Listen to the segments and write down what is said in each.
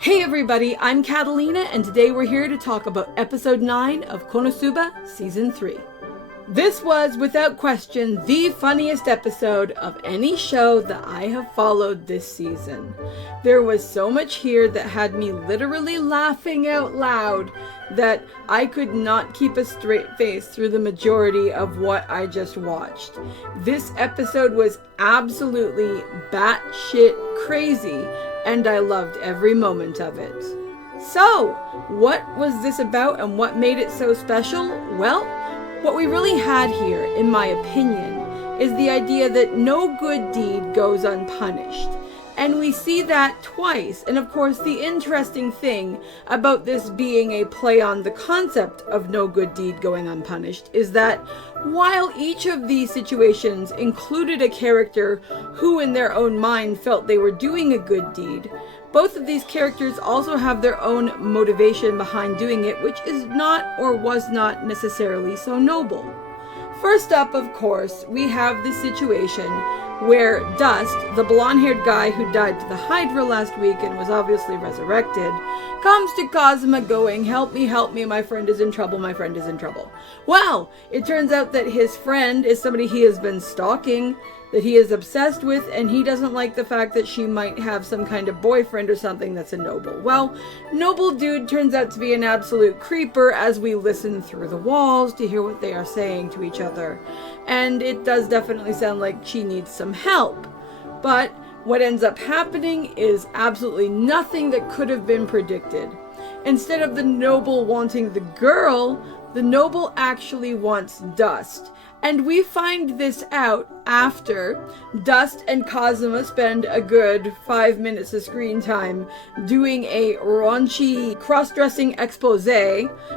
Hey everybody, I'm Katallina, and today we're here to talk about episode 9 of Konosuba season 3. This was, without question, the funniest episode of any show that I have followed this season. There was so much here that had me literally laughing out loud that I could not keep a straight face through the majority of what I just watched. This episode was absolutely batshit crazy, and I loved every moment of it. So, what was this about and what made it so special? Well, what we really had here, in my opinion, is the idea that no good deed goes unpunished. And we see that twice. And of course, the interesting thing about this being a play on the concept of no good deed going unpunished is that while each of these situations included a character who in their own mind felt they were doing a good deed, both of these characters also have their own motivation behind doing it, which is not or was not necessarily so noble. First up, of course, we have the situation where Dust, the blonde-haired guy who died to the Hydra last week and was obviously resurrected, comes to Kazuma going, help me, my friend is in trouble, my friend is in trouble. Well, it turns out that his friend is somebody he has been stalking, that he is obsessed with, and he doesn't like the fact that she might have some kind of boyfriend or something that's a noble. Well, noble dude turns out to be an absolute creeper as we listen through the walls to hear what they are saying to each other. And it does definitely sound like she needs some help. But what ends up happening is absolutely nothing that could have been predicted. Instead of the noble wanting the girl, the noble actually wants Dust. And we find this out after Dust and Kazuma spend a good 5 minutes of screen time doing a raunchy cross-dressing expose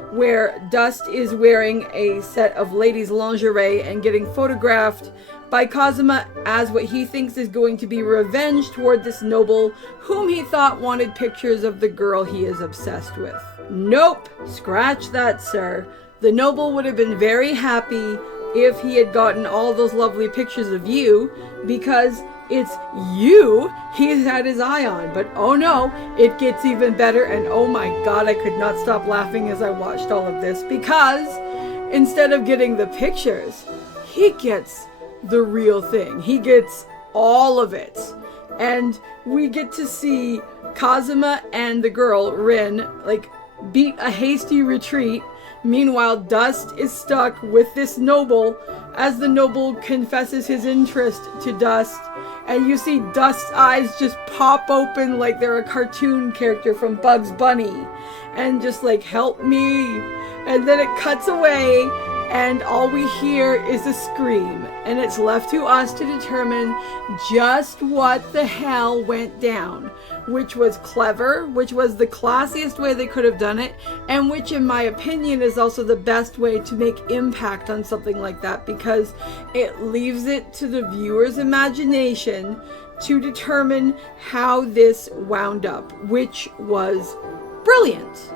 where Dust is wearing a set of ladies' lingerie and getting photographed by Kazuma as what he thinks is going to be revenge toward this noble whom he thought wanted pictures of the girl he is obsessed with. Nope, scratch that, sir. The noble would have been very happy if he had gotten all those lovely pictures of you, because it's you he's had his eye on. But oh no, it gets even better, and oh my god, I could not stop laughing as I watched all of this, because instead of getting the pictures, he gets the real thing. He gets all of it. And we get to see Kazuma and the girl, Rin, beat a hasty retreat. Meanwhile, Dust is stuck with this noble as the noble confesses his interest to Dust. And you see Dust's eyes just pop open like they're a cartoon character from Bugs Bunny. And just like, help me. And then it cuts away and all we hear is a scream. And it's left to us to determine just what the hell went down. Which was clever, which was the classiest way they could have done it, and which in my opinion is also the best way to make impact on something like that, because it leaves it to the viewer's imagination to determine how this wound up, which was brilliant.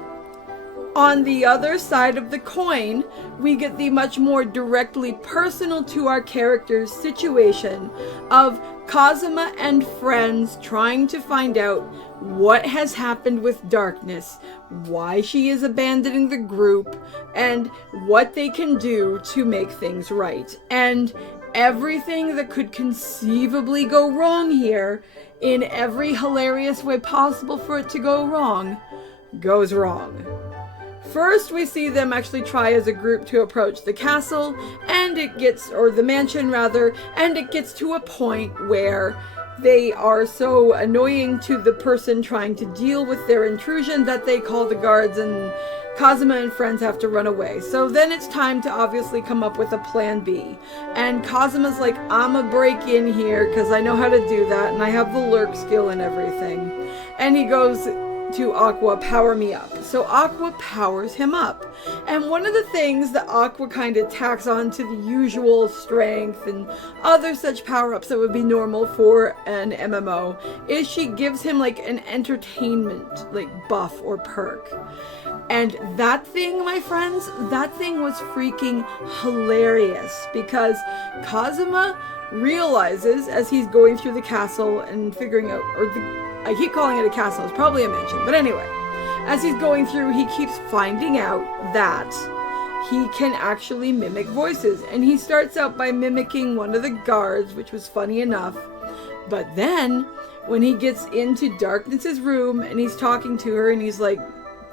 On the other side of the coin, we get the much more directly personal to our characters situation of Kazuma and friends trying to find out what has happened with Darkness, why she is abandoning the group, and what they can do to make things right. And everything that could conceivably go wrong here, in every hilarious way possible for it to go wrong, goes wrong. First, we see them actually try as a group to approach the castle, and the mansion rather, and it gets to a point where they are so annoying to the person trying to deal with their intrusion that they call the guards, and Kazuma and friends have to run away. So then it's time to obviously come up with a plan B. And Kazuma's like, I'ma break in here because I know how to do that, and I have the lurk skill and everything. And he goes to Aqua, power me up. So Aqua powers him up. And one of the things that Aqua kind of tacks on to the usual strength and other such power-ups that would be normal for an MMO is she gives him like an entertainment buff or perk. And that thing, my friends, that thing was freaking hilarious, because Kazuma realizes as he's going through the castle and figuring out, or I keep calling it a castle. It's probably a mansion. But anyway, as he's going through, he keeps finding out that he can actually mimic voices. And he starts out by mimicking one of the guards, which was funny enough. But then, when he gets into Darkness's room and he's talking to her and he's like,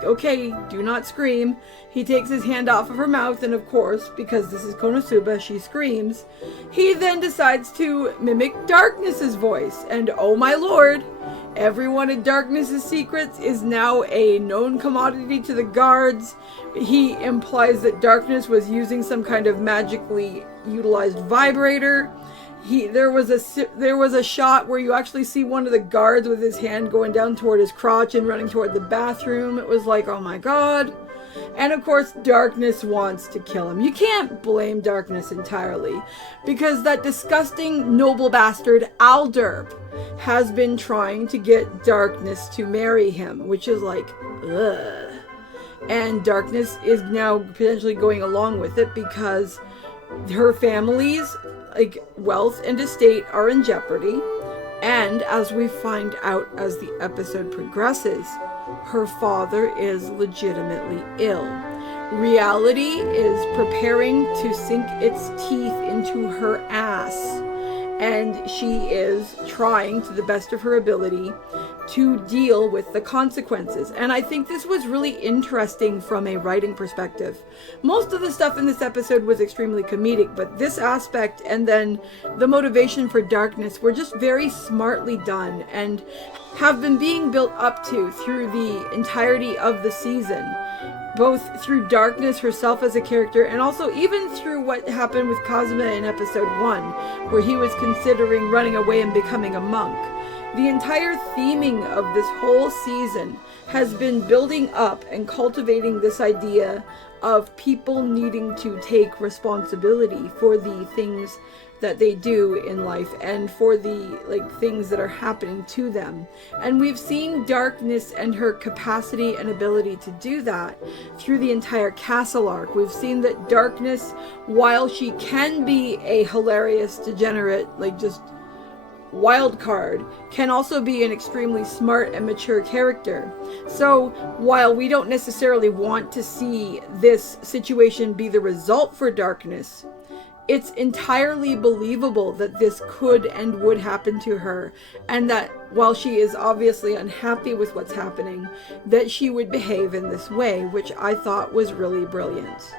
okay, do not scream. He takes his hand off of her mouth, and of course, because this is Konosuba, she screams. He then decides to mimic Darkness's voice, and oh my lord, everyone in Darkness's secrets is now a known commodity to the guards. He implies that Darkness was using some kind of magically utilized vibrator. There was a shot where you actually see one of the guards with his hand going down toward his crotch and running toward the bathroom. It was like, oh my god. And of course, Darkness wants to kill him. You can't blame Darkness entirely, because that disgusting noble bastard Alderp has been trying to get Darkness to marry him, which is like, ugh. And Darkness is now potentially going along with it because her family's wealth and estate are in jeopardy, and as we find out as the episode progresses, her father is legitimately ill. Reality is preparing to sink its teeth into her ass, and she is trying to the best of her ability to deal with the consequences. And I think this was really interesting from a writing perspective. Most of the stuff in this episode was extremely comedic, but this aspect and then the motivation for Darkness were just very smartly done and have been being built up to through the entirety of the season, both through Darkness herself as a character and also even through what happened with Kazuma in episode 1, where he was considering running away and becoming a monk. The entire theming of this whole season has been building up and cultivating this idea of people needing to take responsibility for the things that they do in life and for the things that are happening to them. And we've seen Darkness and her capacity and ability to do that through the entire castle arc. We've seen that Darkness, while she can be a hilarious, degenerate, just wild card, can also be an extremely smart and mature character. So while we don't necessarily want to see this situation be the result for Darkness, it's entirely believable that this could and would happen to her, and that while she is obviously unhappy with what's happening, that she would behave in this way, which I thought was really brilliant.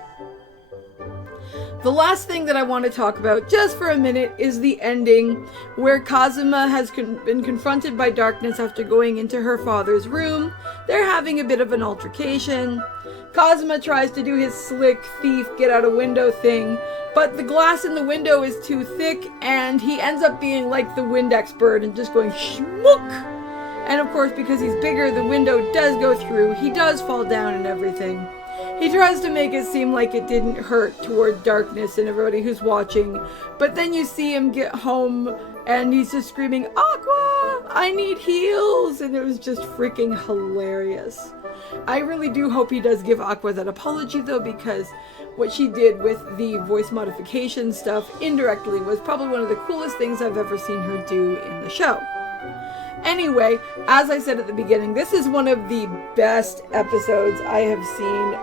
The last thing that I want to talk about just for a minute is the ending, where Kazuma has been confronted by Darkness after going into her father's room. They're having a bit of an altercation. Kazuma tries to do his slick thief get out a window thing, but the glass in the window is too thick and he ends up being like the wind expert and just going schmook. And of course, because he's bigger, the window does go through. He does fall down and everything. He tries to make it seem like it didn't hurt toward Darkness and everybody who's watching, but then you see him get home and he's just screaming, "Aqua! I need heals!" And it was just freaking hilarious. I really do hope he does give Aqua that apology though, because what she did with the voice modification stuff indirectly was probably one of the coolest things I've ever seen her do in the show. Anyway, as I said at the beginning, this is one of the best episodes I have seen.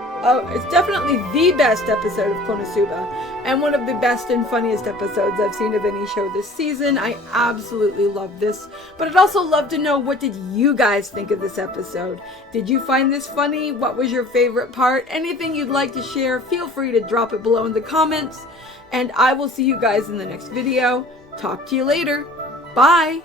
It's definitely the best episode of Konosuba, and one of the best and funniest episodes I've seen of any show this season. I absolutely love this, but I'd also love to know, what did you guys think of this episode? Did you find this funny? What was your favorite part? Anything you'd like to share, feel free to drop it below in the comments, and I will see you guys in the next video. Talk to you later. Bye!